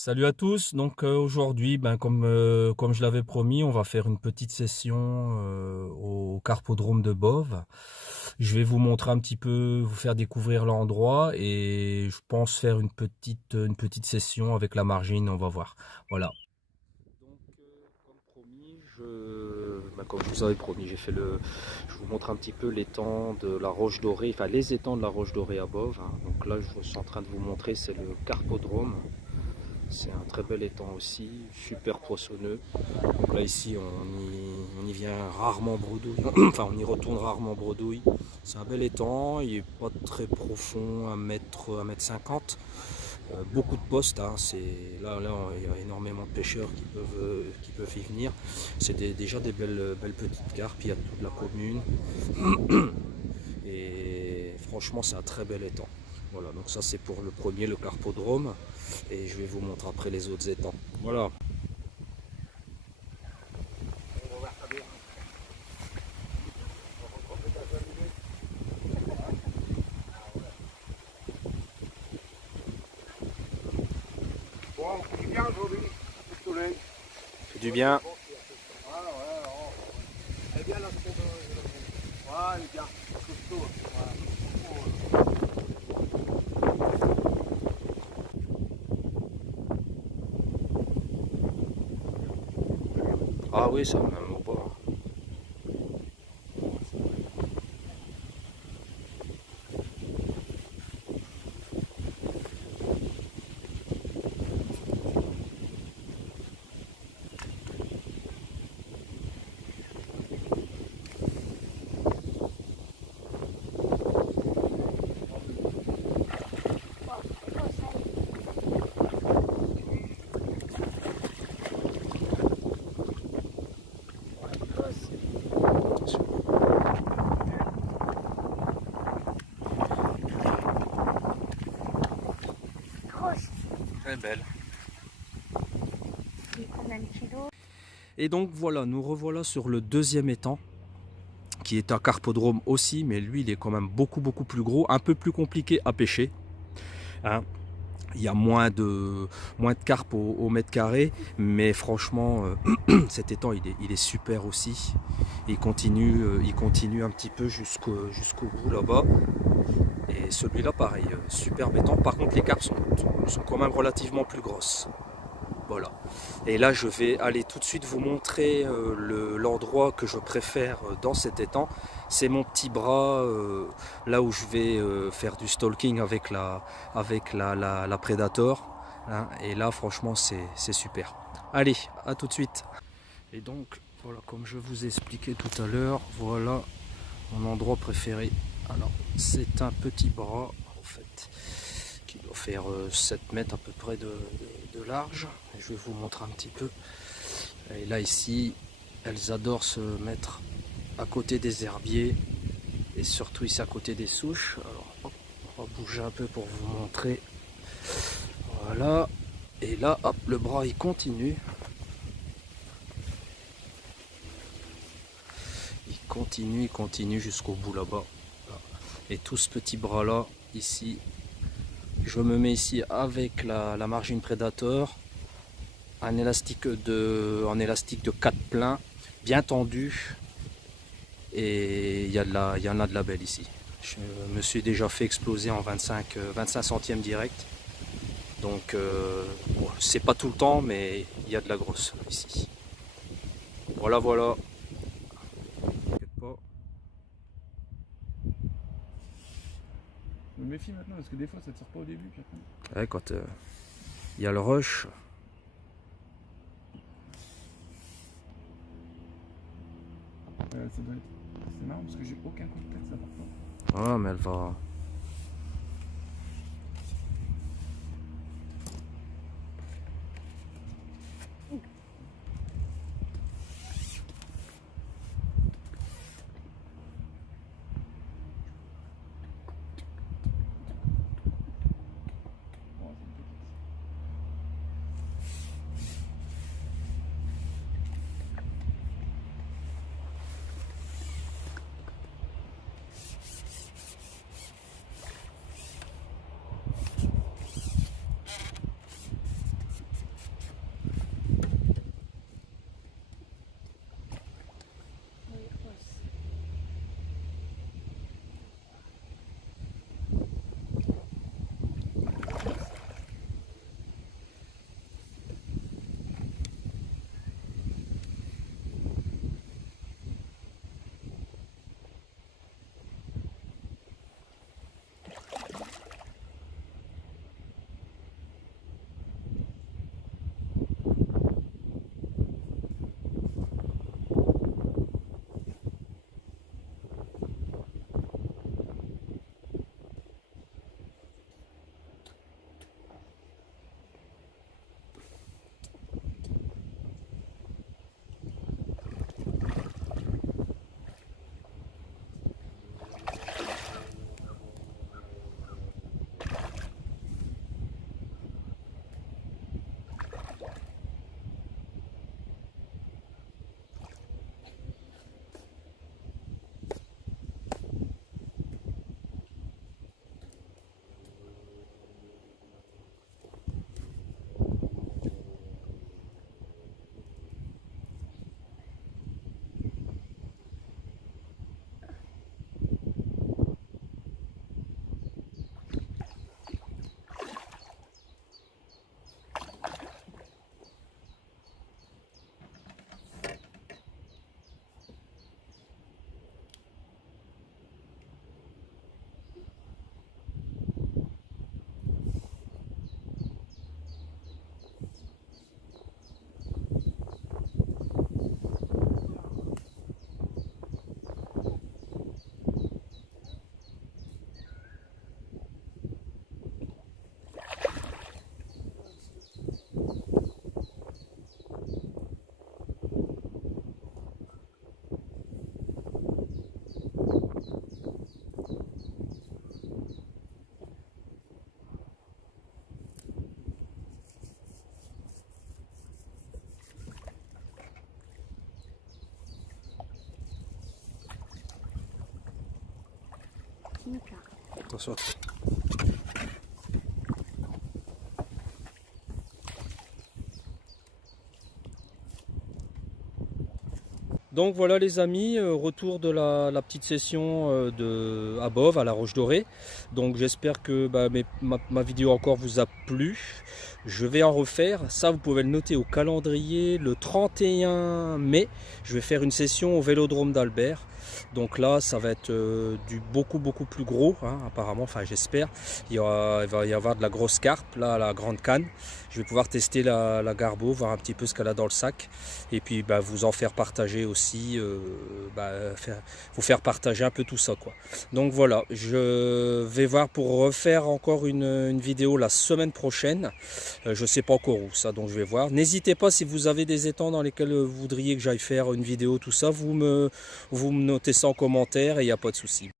Salut à tous, donc aujourd'hui, comme je l'avais promis, on va faire une petite session au Carpodrome de Bove. Je vais vous montrer un petit peu, vous faire découvrir l'endroit et je pense faire une petite session avec la margine, on va voir. Voilà. Donc comme promis, comme je vous avais promis, je vous montre un petit peu l'étang de la Roche Dorée, enfin les étangs de la Roche Dorée à Bove, hein. Donc là, je suis en train de vous montrer, c'est le Carpodrome. C'est un très bel étang aussi, super poissonneux. Donc là ici on y vient rarement bredouille, enfin on y retourne rarement bredouille. C'est un bel étang, il n'est pas très profond, 1 mètre 50. Beaucoup de postes, hein. Là il y a énormément de pêcheurs qui peuvent y venir. C'est déjà des belles petites carpes, il y a toute la commune. Et franchement c'est un très bel étang. Voilà, donc ça c'est pour le premier, le Carpodrome. Et je vais vous montrer après les autres étangs. Voilà. Bon, on fait du bien aujourd'hui, le soleil. Fait du bien. Ouais, ouais, oh. Elle est bien là, c'est bon. Ouais, elle est bien. Costaud. Ah oui, ça même au bord. Grosse. Très belle. Il est combien de kilos? Et donc voilà, nous revoilà sur le deuxième étang, qui est un carpodrome aussi, mais lui il est quand même beaucoup plus gros, un peu plus compliqué à pêcher, hein. Il y a moins de carpes au mètre carré, mais franchement, cet étang il est super aussi. Il continue un petit peu jusqu'au bout là-bas. Et celui-là, pareil, superbe étang. Par contre, les carpes sont quand même relativement plus grosses. Voilà. Et là, je vais aller tout de suite vous montrer l'endroit que je préfère dans cet étang. C'est mon petit bras, là où je vais faire du stalking avec la Predator, hein. Et là, franchement, c'est super. Allez, à tout de suite. Et donc, voilà, comme je vous ai expliqué tout à l'heure, voilà mon endroit préféré. Alors, c'est un petit bras, en fait, qui doit faire 7 mètres à peu près de large. Et je vais vous montrer un petit peu. Et là, ici, elles adorent se mettre à côté des herbiers et surtout ici à côté des souches. Alors, hop, on va bouger un peu pour vous montrer. Voilà. Et là, hop, le bras, il continue. Il continue jusqu'au bout là-bas. Et tout ce petit bras là, ici, je me mets ici avec la margine Predator, un élastique de 4 pleins, bien tendu, et il y en a de la belle ici. Je me suis déjà fait exploser en 25 centièmes direct, donc bon, c'est pas tout le temps, mais il y a de la grosse ici. Voilà, voilà. Je me méfie maintenant parce que des fois ça ne sort pas au début. Puis après... Ouais, quand il y a le rush. Ça doit être. C'est marrant parce que j'ai aucun coup de tête, ça part pas. Ah, mais elle va. Bon, c'est une petite. 진짜. Attention. Donc voilà les amis, retour de la petite session à Bove, à la Roche Dorée. Donc j'espère que ma vidéo encore vous a plu. Je vais en refaire, ça vous pouvez le noter au calendrier, le 31 mai, je vais faire une session au Vélodrome d'Albert. Donc là ça va être du beaucoup plus gros, hein, apparemment, enfin j'espère. Il va y avoir de la grosse carpe, là la grande canne. Je vais pouvoir tester la garbo, voir un petit peu ce qu'elle a dans le sac. Et puis vous en faire partager aussi, vous faire partager un peu tout ça, quoi. Donc voilà, je vais voir pour refaire encore une vidéo la semaine prochaine. Je sais pas encore où ça, donc je vais voir. N'hésitez pas, si vous avez des étangs dans lesquels vous voudriez que j'aille faire une vidéo, tout ça, vous me notez ça en commentaire et il n'y a pas de souci.